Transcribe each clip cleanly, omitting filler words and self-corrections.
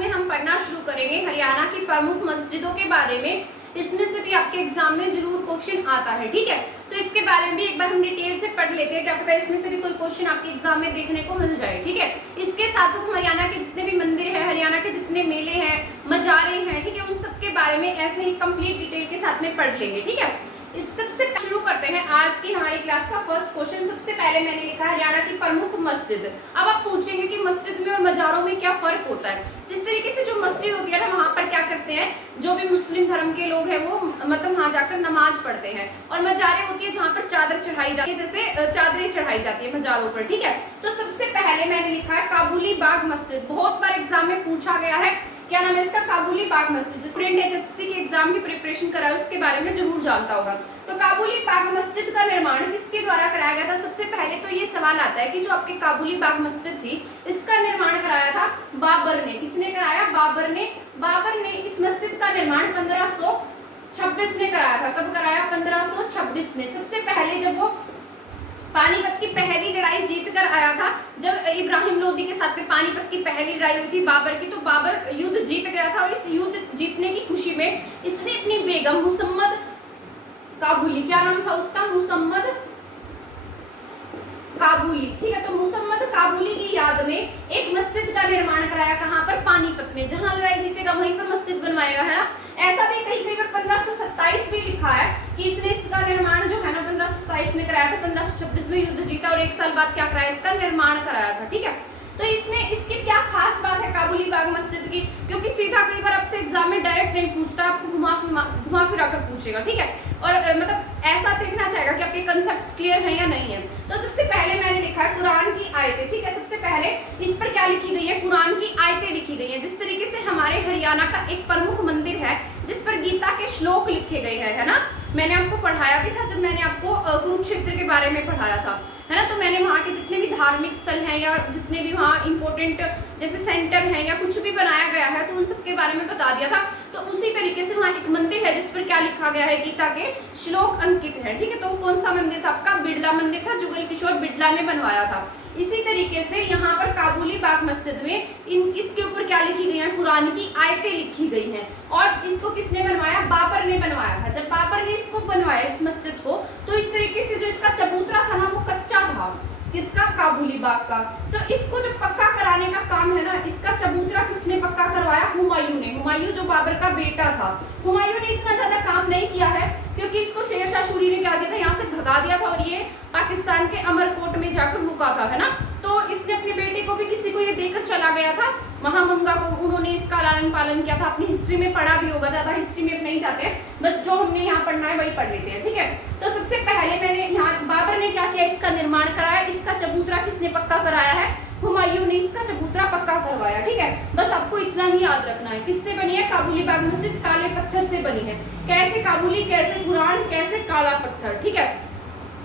में हम पढ़ना शुरू करेंगे हरियाणा की प्रमुख मस्जिदों के बारे में। इसमें से भी आपके एग्जाम में जरूर क्वेश्चन आता है, ठीक है। तो इसके बारे में भी एक बार हम डिटेल से पढ़ लेते हैं, क्या पता इसमें से भी कोई क्वेश्चन आपके एग्जाम में देखने को मिल जाए, ठीक है। इसके साथ साथ हरियाणा के जितने भी मंदिर हैं, हरियाणा के जितने मेले हैं, मजारे हैं, ठीक है, उन सब के बारे में ऐसे ही कंप्लीट डिटेल के साथ में पढ़ लेंगे, ठीक है। इस सबसे शुरू करते हैं आज की हमारी क्लास का फर्स्ट क्वेश्चन। सबसे पहले मैंने लिखा है हरियाणा की प्रमुख मस्जिद। अब आप पूछेंगे कि मस्जिद में और मजारों में क्या फर्क होता है। जिस तरीके से जो मस्जिद होती है ना, वहाँ पर क्या करते हैं, जो भी मुस्लिम धर्म के लोग हैं वो मतलब वहाँ जाकर नमाज पढ़ते हैं, और मजारें होती है जहाँ पर चादर चढ़ाई जाती है, जैसे चादरें चढ़ाई जाती है मजारों पर, ठीक है। तो सबसे पहले मैंने लिखा है काबुली बाग मस्जिद। बहुत बार एग्जाम में पूछा गया है, क्या नाम है इसका, काबुली बाग मस्जिद। स्टूडेंट एचएससी के एग्जाम की प्रिपरेशन करा है उसके बारे में जरूर जानता होगा। तो काबुली बाग मस्जिद का निर्माण किसके द्वारा कराया गया था। सबसे पहले तो ये सवाल आता है कि जो आपके काबुली बाग मस्जिद थी इसका निर्माण कराया था बाबर ने। किसने कराया, बाबर ने। बाबर ने इस मस्जिद का निर्माण 1526 में कराया था। कब कराया, 1526 में। सबसे पहले जब वो पानीपत की पहली लड़ाई जीत कर आया था, जब इब्राहिम लोदी के साथ में पानीपत की पहली लड़ाई हुई थी बाबर की, तो बाबर युद्ध जीत गया था, और इस युद्ध जीतने की खुशी में इसने अपनी बेगम मुसम्मद काबुली, क्या नाम था उसका, मुसम्मद काबुली, ठीक है। तो मुसम्मद काबुली की याद में एक मस्जिद का निर्माण कराया। कहाँ पर, पानीपत में। जहां लड़ाई जीतेगा वहीं पर मस्जिद बनवाएगा, है ना। ऐसा भी कहीं पर 1527 भी लिखा है कि इसने इसका निर्माण जो है ना 1527 में कराया था, 1526 में युद्ध जीता और एक साल बाद क्या कराया, इसका निर्माण कराया था, ठीक है। तो इसमें इसकी क्या खास बात है काबुली बाग मस्जिद की, क्योंकि सीधा कई बार आपसे एग्जाम में डायरेक्ट नहीं पूछता, आपको घुमा फिरा कर पूछेगा, ठीक है। और मतलब ऐसा देखना चाहेगा कि आपके कंसेप्ट क्लियर हैं या नहीं है। तो सबसे पहले मैंने लिखा है कुरान की आयतें, ठीक है। सबसे पहले इस पर क्या लिखी गई है, कुरान की आयतें लिखी गई है। जिस तरीके से हमारे हरियाणा का एक प्रमुख मंदिर है जिस पर गीता के श्लोक लिखे गए हैं, है ना। मैंने आपको पढ़ाया भी था जब मैंने आपको कुरुक्षेत्र के बारे में पढ़ाया था, है ना। तो मैंने वहाँ के जितने भी धार्मिक स्थल हैं या जितने भी वहाँ इंपॉर्टेंट जैसे सेंटर हैं या कुछ भी बनाया गया है तो उन सब के बारे में बता दिया था। तो उसी तरीके से वहाँ एक मंदिर है जिस पर क्या लिखा गया है, गीता के श्लोक अंकित है, ठीक है। तो कौन सा मंदिर था आपका, बिड़ला मंदिर था, जुगल किशोर बिड़ला ने बनवाया था। इसी तरीके से यहाँ पर काबुली बाग मस्जिद में इसके ऊपर क्या लिखी गई है, कुरान की आयतें लिखी गई हैं। और इसको किसने बनवाया, बाबर ने बनवाया था। जब बाबर ने इसको बनवाया इस मस्जिद को, तो इस तरीके से जो इसका चबूतरा था ना वो कच्चा था, किसका, काबुली बाग का। तो इसको जो पक्का कराने का काम है ना, इसका चबूतरा किसने पक्का करवाया, हुमायूं ने। हुमायूं जो बाबर का बेटा था। हुमायूं ने इतना ज्यादा काम नहीं किया है क्योंकि इसको शेरशाह सूरी ने क्या किया था, यहाँ से भगा दिया था और ये पाकिस्तान के अमरकोट में जाकर रुका था, है ना। तो इसने अपने बेटे को भी किसी को ये देकर चला गया था, महामंगा को। उन्होंने इसका लालन पालन किया था। अपनी हिस्ट्री में पढ़ा भी होगा, ज्यादा हिस्ट्री में नहीं जाते, बस जो हमने यहाँ पढ़ना है वही पढ़ लेते हैं, ठीक है। तो सबसे पहले मैंने यहाँ बाबर ने क्या किया, इसका निर्माण कराया। इसका चबूतरा किसने पक्का कराया है, हुमायूं ने इसका चबूतरा पक्का करवाया, ठीक है। बस आपको इतना ही याद रखना है। किससे बनी है, काबुली बाग मस्जिद काले पत्थर से बनी है। कैसे काबुली, कैसे कुरान, कैसे काला पत्थर, ठीक है।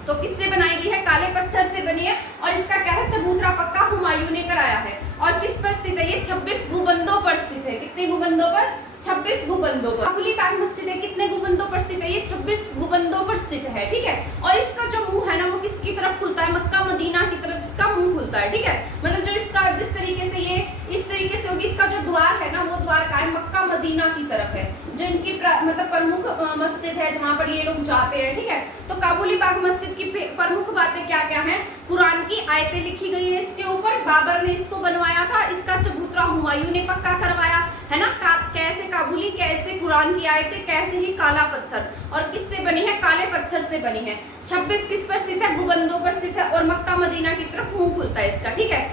तो किससे बनाई गई है, काले पत्थर से बनी है। और इसका क्या है, चबूतरा पक्का हुमायूं ने कराया है। और किस पर स्थित है, ये 26 गुंबदों पर स्थित है। कितने गुंबदों पर, 26 गुंबदों पर। काबुली बाग मस्जिद है, कितने गुंबदों पर स्थित है, ये 26 गुंबदों पर स्थित है, ठीक है। और इसका जो मुंह है ना वो किसकी तरफ खुलता है, मक्का मदीना की तरफ इसका मुंह खुलता है, ठीक है। मतलब जो इसका जिस तरीके से ये इस तरीके से होगी, इसका जो द्वार है ना वो द्वार का है मक्का मदीना की तरफ है, जो इनकी मतलब प्रमुख मस्जिद है जहाँ पर ये लोग जाते हैं, ठीक है। तो काबुली बाग मस्जिद की प्रमुख बातें क्या क्या हैं, कुरान की आयतें लिखी गई है इसके ऊपर, बाबर ने इसको बनवाया था, इसका चबूतरा हुमायूं ने पक्का करवाया, है ना। कैसे काबुली, कैसे कुरान की आयतें, कैसे ही काला पत्थर। और किससे बनी है, काले पत्थर से बनी है। 26 किस पर स्थित है, गुंबदों पर स्थित है, और मक्का मदीना की तरफ मुंह खुलता है इसका, ठीक है।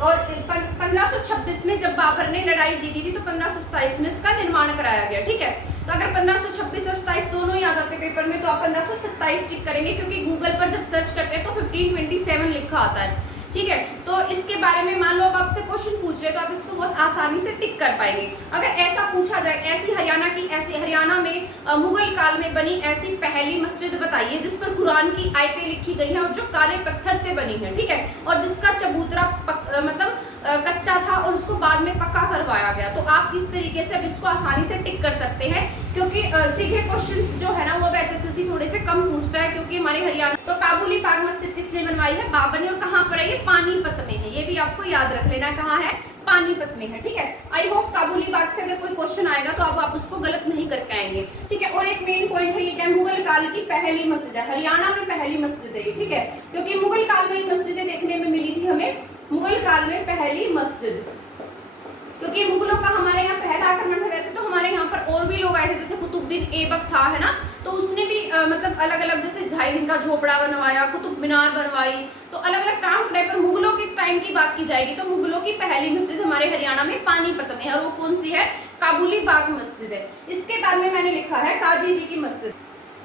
और 1526 में जब बाबर ने लड़ाई जीती थी तो 1527 में इसका निर्माण कराया गया, ठीक है। तो अगर 1526 और 27 दोनों ही आ जाते पेपर में तो आप 1527 टिक करेंगे, क्योंकि गूगल पर जब सर्च करते हैं तो 1527 लिखा आता है, ठीक है। तो इसके बारे में मान लो अब आपसे क्वेश्चन पूछ रहे तो आप इसको बहुत आसानी से टिक कर पाएंगे। अगर ऐसा पूछा जाए, ऐसी हरियाणा में मुगल काल में बनी ऐसी पहली मस्जिद बताइए जिस पर कुरान की आयतें लिखी गई हैं और जो काले पत्थर से बनी है, ठीक है, और जिसका चबूतरा मतलब कच्चा था और उसको बाद में पक्का करवाया गया। तो आप इस तरीके से अब इसको आसानी से टिक कर सकते हैं, क्योंकि सीधे क्वेश्चंस जो है ना वो एचएससी थोड़े से कम पूछता है, क्योंकि हमारे हरियाणा। तो काबुली बाग मस्जिद किसने बनवाई है, बाबर ने। और कहाँ पर है ये, पानीपत में है। ये भी आपको याद रख लेना है, कहाँ है, पानीपत में है, ठीक है। आई होप काबुली बाग से अगर कोई क्वेश्चन आएगा तो अब आप उसको गलत नहीं करके आएंगे, ठीक है। और एक मेन पॉइंट है ये क्या, मुगल काल की पहली मस्जिद है, हरियाणा में पहली मस्जिद है ये, ठीक है। क्योंकि मुगल काल में मस्जिदें देखने में मिली थी हमें, मुगल काल में पहली मस्जिद, क्योंकि मुगलों का हमारे यहाँ पहला आक्रमण था। वैसे तो हमारे यहाँ पर और भी लोग आए थे, जैसे कुतुबुद्दीन ऐबक था, है ना, तो उसने भी मतलब अलग अलग जैसे 2.5 दिन का झोपड़ा बनवाया, कुतुब मीनार बनवाई, तो अलग अलग काम करे। पर मुगलों के टाइम की बात की जाएगी तो मुगलों की पहली मस्जिद हमारे हरियाणा में पानीपत में है, और वो कौन सी है, काबुली बाग मस्जिद है। इसके बाद में मैंने लिखा है काजी जी की मस्जिद,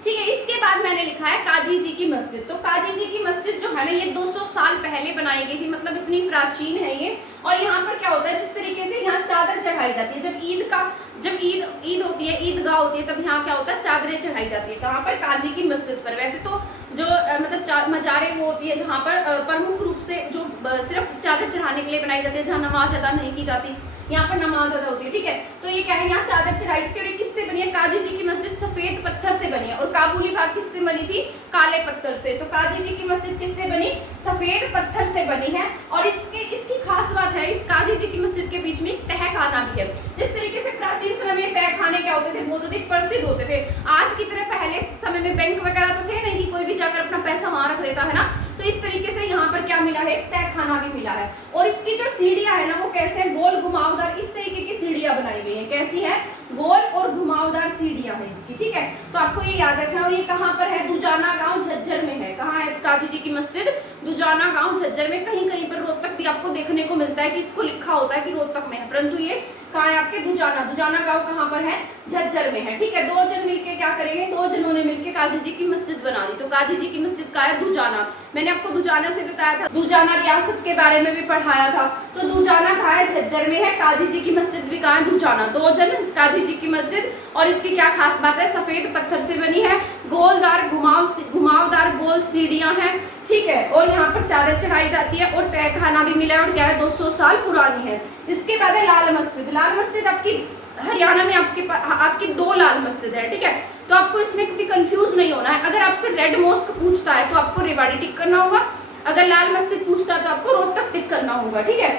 ठीक है। इसके बाद मैंने लिखा है काजी जी की मस्जिद। तो काजी जी की मस्जिद जो है ना, ये 200 साल पहले बनाई गई थी, मतलब इतनी प्राचीन है ये। और यहाँ पर क्या होता है, जिस तरीके से यहाँ चादर चढ़ाई जाती है, जब ईद होती है, ईदगाह होती है, तब यहाँ क्या होता है, चादरें चढ़ाई जाती है। कहाँ पर, काजी की मस्जिद पर। वैसे तो जो मतलब मजारें वो होती है जहाँ पर प्रमुख रूप से जो सिर्फ चादर चढ़ाने के लिए बनाई जाती है, जहाँ नमाज अदा नहीं की जाती, यहाँ पर नमाज अदा होती है, ठीक है। तो ये क्या है, यहाँ चादर चढ़ाई जाती है। और ये किससे बनी है, काजी जी की मस्जिद सफेद पत्थर से बनी है, और काबुली बाग किससे बनी थी, काले पत्थर से। तो काजी जी की मस्जिद किससे बनी, सफेद पत्थर से बनी है। और इसकी खास बात है, इस काजी जी की मस्जिद के बीच में तहखाना भी है। जिस तरीके से प्राचीन समय में तहखाने क्या होते थे, बहुत अधिक प्रसिद्ध होते थे। आज की तरह पहले समय में बैंक वगैरह तो थे नहीं कि कोई भी जाकर अपना पैसा वहां रख देता है ना, तो इस तरीके से यहाँ पर क्या मिला है, तहखाना भी मिला है। और इसकी जो सीढ़ियां है ना, वो कैसे है, गोल घुमावदार, इस तरीके की सीढ़ियां बनाई गई है। कैसी है, गोल और घुमावदार सीढ़ियां है इसकी, ठीक है। तो आपको ये याद रखना। और ये कहाँ पर है, दुजाना गांव झज्जर में है। कहाँ है काजी जी की मस्जिद, दुजाना गांव झज्जर में। कहीं कहीं पर रोहतक भी आपको देखने को मिलता है कि इसको लिखा होता है कि रोहतक में है, परंतु ये कहाँ है आपके, दुजाना गांव कहाँ पर है, झज्जर में है, ठीक है। 2 जन मिलके क्या करेंगे, 2 जनों ने मिलके काजी जी की मस्जिद बना दी। तो काजी जी की मस्जिद का है दुजाना। मैंने आपको दुजाना से बताया था, दुजाना रियासत के बारे में भी पढ़ाया था। तो दुजाना कहाँ है, झज्जर में है। काजी जी की मस्जिद भी कहाँ है, दुजाना। 2 जन, काजी जी की मस्जिद। और इसकी क्या खास बात है, सफेद पत्थर से बनी है, गोलदार घुमावदार गोल सीढ़ियां हैं, ठीक है। और यहाँ पर चादर चढ़ाई जाती है, और तहखाना भी मिला है, और क्या है, 200 साल पुरानी है। इसके बाद है लाल मस्जिद। लाल मस्जिद आपकी हरियाणा में आपकी 2 लाल मस्जिद है, ठीक है। तो आपको इसमें कभी कंफ्यूज नहीं होना है। अगर आपसे रेड मॉस्क पूछता है तो आपको रेवाड़ी टिक करना होगा, अगर लाल मस्जिद पूछता है तो आपको रोहतक टिक करना होगा, ठीक है।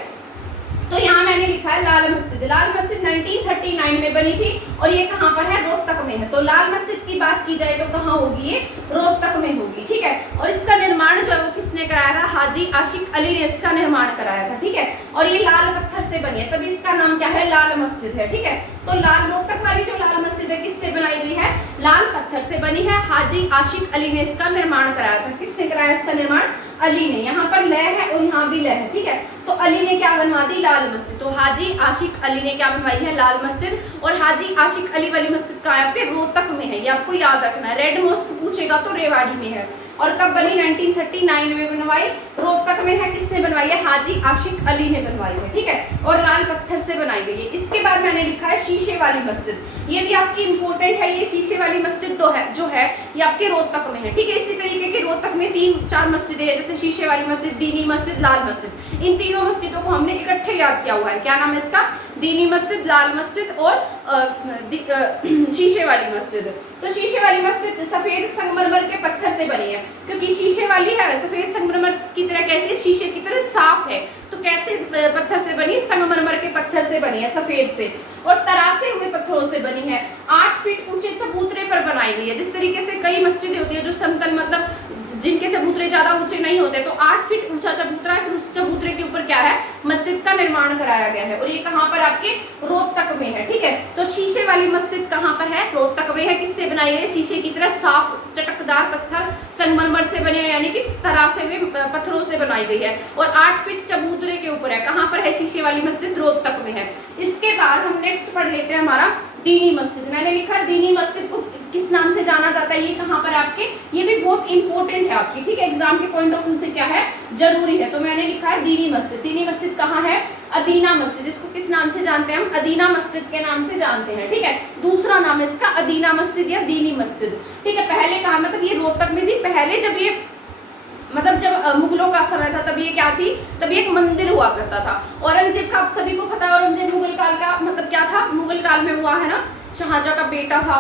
तो यहाँ मैंने लिखा है लाल मस्जिद। लाल मस्जिद 1939 में बनी थी, और ये कहाँ पर है, रोहतक में है। तो लाल मस्जिद की बात की जाए तो कहाँ होगी, ये रोहतक में होगी, ठीक है। और इसका निर्माण जो है वो किसने कराया था, हाजी आशिक अली ने इसका निर्माण कराया था, ठीक है। और ये लाल पत्थर से बनी है, तभी इसका नाम क्या है, लाल मस्जिद है, ठीक है। तो लाल रोहतक वाली जो लाल मस्जिद है किससे बनाई गई है, लाल पत्थर से बनी है। हाजी आशिक अली ने इसका निर्माण कराया था। किसने कराया इसका निर्माण, अली ने। यहाँ पर लय है और यहाँ भी लय है, ठीक है। तो अली ने क्या बनवा दी, लाल मस्जिद। तो हाजी आशिक अली ने क्या बनवाई है, लाल मस्जिद। और हाजी आशिक अली वाली मस्जिद कहाँ है, आपके रोहतक में है, ये आपको याद रखना है। रेड मॉस्क पूछेगा तो रेवाड़ी में है। और कब बनी, 1939 में बनवाई, रोहतक में है। किसने बनवाई है, हाजी आशिक अली ने बनवाई है, ठीक है। और लाल पत्थर से बनाई गई है। इसके बाद मैंने लिखा है शीशे वाली मस्जिद। ये भी आपकी इंपॉर्टेंट है। ये शीशे वाली मस्जिद तो है जो है ये आपके रोहतक में है, ठीक है। इसी तरीके के रोहतक में 3-4 मस्जिदें हैं, जैसे शीशे वाली मस्जिद, दीनी मस्जिद, लाल मस्जिद। इन तीनों मस्जिदों को हमने इकट्ठे याद किया हुआ है। क्या नाम है इसका, दीनी मस्जिद, लाल मस्जिद और शीशे वाली मस्जिद। तो शीशे वाली मस्जिद सफेद संगमरमर के पत्थर से बनी है, क्योंकि शीशे वाली है सफेद संगमरमर की तरह, कैसे शीशे की तरह साफ है। तो कैसे पत्थर से बनी, संगमरमर के पत्थर से बनी है, सफेद से। और तरासे हुए पत्थरों से बनी है। 8 फीट ऊंचे चबूतरे पर बनाई गई है। जिस तरीके से कई मस्जिदें होती है जो समतल, मतलब जिनके चबूतरे ज्यादा ऊंचे नहीं होते, तो 8 फीट ऊंचा चबूतरा है, फिर उस चबूतरे के ऊपर क्या है, मस्जिद का निर्माण कराया गया है। और ये कहाँ पर आपके, रोहतक में है, ठीक है। तो शीशे वाली मस्जिद कहाँ पर है, रोहतक में है। किससे बनाई गई, शीशे की तरह साफ चटकदार पत्थर संगमरमर से बने, यानी कि तरासे हुए पत्थरों से बनाई गई है। और 8 फीट चबूतरे के ऊपर है। कहाँ पर है शीशे वाली मस्जिद, रोहतक में है। इसके बाद हम नेक्स्ट पढ़ लेते हैं हमारा दीनी मस्जिद। मैंने लिखा है दीनी मस्जिद को किस नाम से जाना जाता है, ये कहाँ पर आपके, ये भी बहुत इंपॉर्टेंट है आपकी, ठीक है। एग्जाम के पॉइंट ऑफ व्यू से क्या है, जरूरी है। तो मैंने लिखा है दीनी मस्जिद। दीनी मस्जिद कहाँ है, अदीना मस्जिद। इसको किस नाम से जानते हैं हम, अदीना मस्जिद के नाम से जानते हैं, ठीक है। दूसरा नाम है इसका अदीना मस्जिद या दीनी मस्जिद, ठीक है। पहले कहा, मतलब ये रोहतक में थी पहले, जब ये मतलब जब मुगलों का समय था तब ये क्या थी, तब ये एक मंदिर हुआ करता था। औरंगजेब का आप सभी को पता है, औरंगजेब मुगल काल का मतलब क्या था, मुगल काल में हुआ है ना, शाहजहां का बेटा था।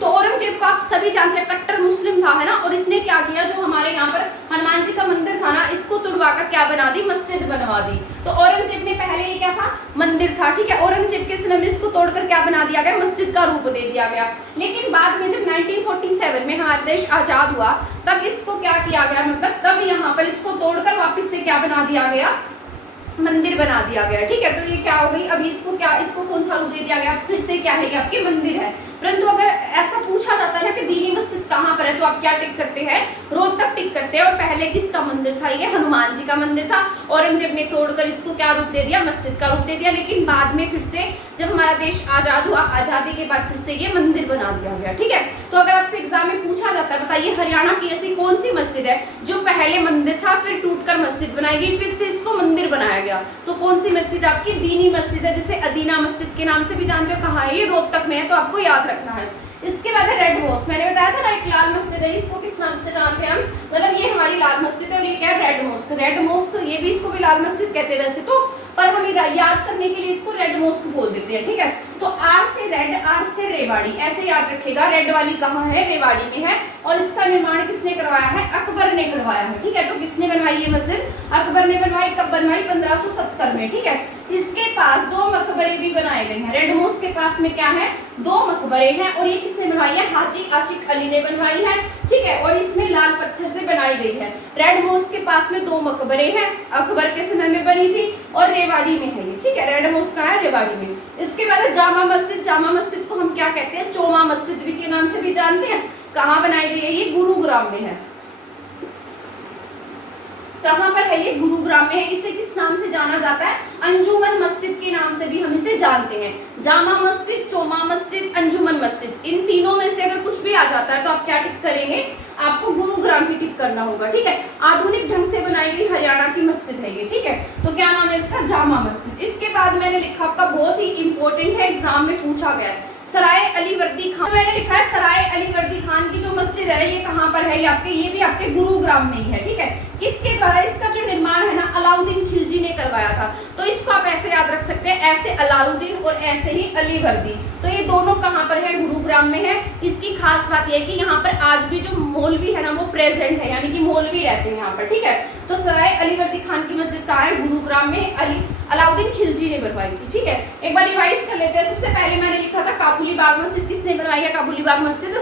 तो औरंगजेब को आप सभी जानते हैं, कट्टर मुस्लिम था, है ना। और इसने क्या किया, जो हमारे यहाँ पर हनुमान जी का मंदिर था ना, इसको तुड़वा उठाकर क्या बना दी, मस्जिद बनवा दी। तो औरंगजेब ने पहले ये क्या था, मंदिर था, ठीक है। औरंगजेब के समय में इसको तोड़कर क्या बना दिया गया, मस्जिद का रूप दे दिया गया। लेकिन बाद में जब 1947 में हमारा देश आजाद हुआ तब इसको क्या किया गया, मतलब तब यहाँ पर इसको तोड़कर वापस से क्या बना दिया गया, मंदिर बना दिया गया, ठीक है। तो ये क्या हो गई, अभी इसको क्या, इसको कौन सा रूप दे दिया गया, फिर से क्या है कि आपके मंदिर है। परंतु अगर ऐसा पूछा जाता है ना कि दीनी मस्जिद कहाँ पर है, तो आप क्या टिक करते हैं, रोहतक टिक करते हैं। और पहले किसका मंदिर था, ये हनुमान जी का मंदिर था। औरंगजेब ने तोड़कर इसको क्या रूप दे दिया, मस्जिद का रूप दे दिया। लेकिन बाद में फिर से जब हमारा देश आजाद हुआ, आजादी के बाद फिर से ये मंदिर बना दिया गया, ठीक है। तो अगर आपसे एग्जाम में पूछा जाता है, बताइए हरियाणा की ऐसी कौन सी मस्जिद है जो पहले मंदिर था फिर टूटकर मस्जिद बनाई गई, फिर से इसको मंदिर बनाया गया, तो कौन सी मस्जिद आपकी, दीनी मस्जिद है, जिसे अदीना मस्जिद के नाम से भी जानते हो। कहाँ है ये, रोहतक में है, तो आपको याद रखना है। इसके बाद है रेड मॉस्क, मैंने बताया था ना एक लाल मस्जिद है, इसको किस नाम से जानते हैं हम, मतलब ये हमारी लाल मस्जिद है और ये क्या है, रेड मॉस्क। रेड मॉस्क ये भी, इसको भी लाल मस्जिद कहते हैं वैसे तो, पर हम याद करने के लिए इसको रेड मॉस्क बोल देते हैं, ठीक है। तो आर से रेड, आर से रेवाड़ी, ऐसे याद रखेगा। रेड वाली कहाँ है, रेवाड़ी में है। और इसका निर्माण किसने करवाया है, अकबर ने करवाया है, ठीक है। तो किसने बनवाई ये मस्जिद, अकबर ने बनवाई। कब बनवाई, 1570 में, ठीक है। इसके पास 2 मकबरे भी बनाए गए हैं। रेड मॉस्क के पास में क्या है, 2 मकबरे हैं। और ये किसने बनवाई है, हाजी आशिक अली ने बनवाई है, ठीक है। और इसमें लाल पत्थर से बनाई गई है। रेड मॉस्क के पास में 2 मकबरे हैं, अकबर के समय में बनी थी और रेवाड़ी में है ये, ठीक है। रेड मॉस्क कहाँ है, रेवाड़ी में। इसके बाद जामा मस्जिद, जामा मस्जिद को हम क्या कहते हैं, चोमा मस्जिद भी के नाम से भी जानते हैं। कहाँ बनाई गई है, ये गुरुग्राम में है। कहाँ पर है ये, गुरुग्राम में है। इसे किस नाम से जाना जाता है, अंजुमन मस्जिद के नाम से भी हम इसे जानते हैं। जामा मस्जिद, चोमा मस्जिद, अंजुमन मस्जिद, इन तीनों में से अगर कुछ भी आ जाता है तो आप क्या टिक करेंगे, आपको गुरुग्राम ही टिक करना होगा, ठीक है। आधुनिक ढंग से बनाई गई हरियाणा की मस्जिद है ये, ठीक है। तो क्या नाम है इसका, जामा मस्जिद। इसके बाद मैंने लिखा, आपका बहुत ही इंपॉर्टेंट है, एग्जाम में पूछा गया, सराय अली वर्दी खान। तो मैंने लिखा है सराय अली वर्दी खान की जो मस्जिद है ये कहाँ पर है, ये भी आपके गुरुग्राम में ही है, ठीक है। किसके द्वारा, इसका जो निर्माण है ना, अलाउद्दीन खिलजी ने करवाया था। तो इसको आप ऐसे याद रख सकते हैं, ऐसे अलाउद्दीन और ऐसे ही अली वर्दी। तो ये दोनों कहाँ पर है, गुरुग्राम में है। इसकी खास बात यह है कि यहाँ पर आज भी जो मौलवी है ना वो प्रेजेंट है, यानी कि मौलवी रहते हैं यहाँ पर, ठीक है। तो सराय अली वर्दी खान की मस्जिद कहाँ है, गुरुग्राम में, अलाउद्दीन खिलजी ने बनवाई थी, ठीक है। एक बार रिवाइज कर लेते हैं। सबसे पहले मैंने लिखा था काबुली बाग मस्जिद, किसने बनवाई है, काबुली बाग मस्जिद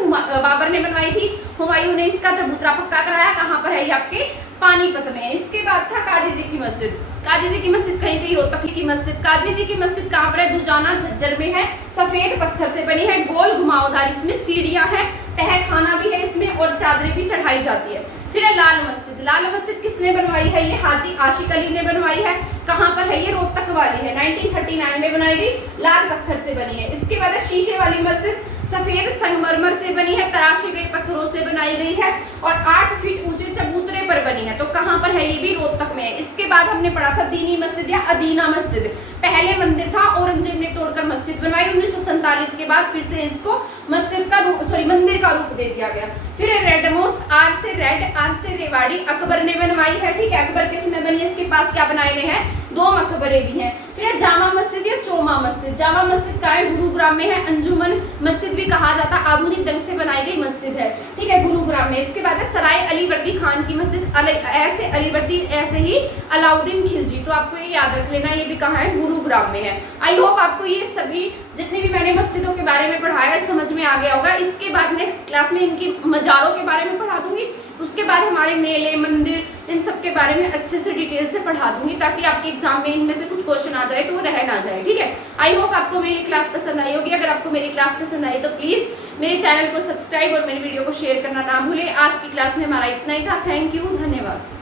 बाबर ने बनवाई थी। हुमायूं ने इसका चबूतरा पक्का कराया, कहाँ पर है ये आपके, पानीपत में। इसके बाद था काजी जी की मस्जिद। काजी जी की मस्जिद कहीं कहीं रोहतक की मस्जिद। काजी जी की मस्जिद कहाँ पर है, दुजाना झज्जर में है। सफेद पत्थर से बनी है, गोल घुमावदार, इसमें सीढ़ियां हैं, तहखाना भी है इसमें और चादरें भी चढ़ाई जाती है। फिर है लाल मस्जिद। लाल मस्जिद किसने बनवाई है, ये हाजी आशिक अली ने बनवाई है। कहाँ पर है ये, रोहतक वाली है, 1939 में बनाई गई, लाल पत्थर से बनी है। इसके बाद है शीशे वाली मस्जिद, सफेद संगमरमर से बनी है, तराशे गए पत्थरों से बनाई गई है और 8 फीट ऊंचे चबूतरे पर बनी है। तो कहाँ पर है, ये भी रोहतक में है। इसके बाद हमने पढ़ा था दीनी मस्जिद या अदीना मस्जिद। पहले मंदिर था, औरंगजेब ने तोड़कर मस्जिद बनवाई। 1947 के बाद फिर से इसको मस्जिद का रूप, मंदिर का रूप दे दिया गया। फिर रेड मॉस्क, आर से रेड, आर से रेवाड़ी, अकबर ने बनवाई है, ठीक है। अकबर के समय बनी है। इसके पास क्या बनाए गए हैं, 2 मकबरे भी हैं। फिर जामा मस्जिद या चोमा मस्जिद। जामा मस्जिद का है, गुरुग्राम में है। अंजुमन मस्जिद भी कहा जाता है, आधुनिक ढंग से बनाई गई मस्जिद है, ठीक है, गुरुग्राम में। इसके बाद है सराय अली वर्दी खान की मस्जिद, ऐसे अली वर्दी, ऐसे ही अलाउद्दीन खिलजी। तो आपको ये याद रख लेना, ये भी कहाँ है, गुरुग्राम में है। आई होप आपको ये सभी जितने भी मैंने मस्जिदों के बारे में पढ़ाया है समझ में आ गया होगा। इसके बाद नेक्स्ट क्लास में इनकी मजारों के बारे में पढ़ा दूंगी। उसके बाद हमारे मेले, मंदिर, इन सब के बारे में अच्छे से डिटेल से पढ़ा दूंगी, ताकि आपके एग्जाम में इनमें से कुछ क्वेश्चन आ जाए तो वो रह ना जाए, ठीक है। आई होप आपको मेरी क्लास पसंद आई होगी। अगर आपको मेरी क्लास पसंद आई तो प्लीज़ मेरे चैनल को सब्सक्राइब और मेरी वीडियो को शेयर करना ना भूलें। आज की क्लास में हमारा इतना ही था। थैंक यू, धन्यवाद।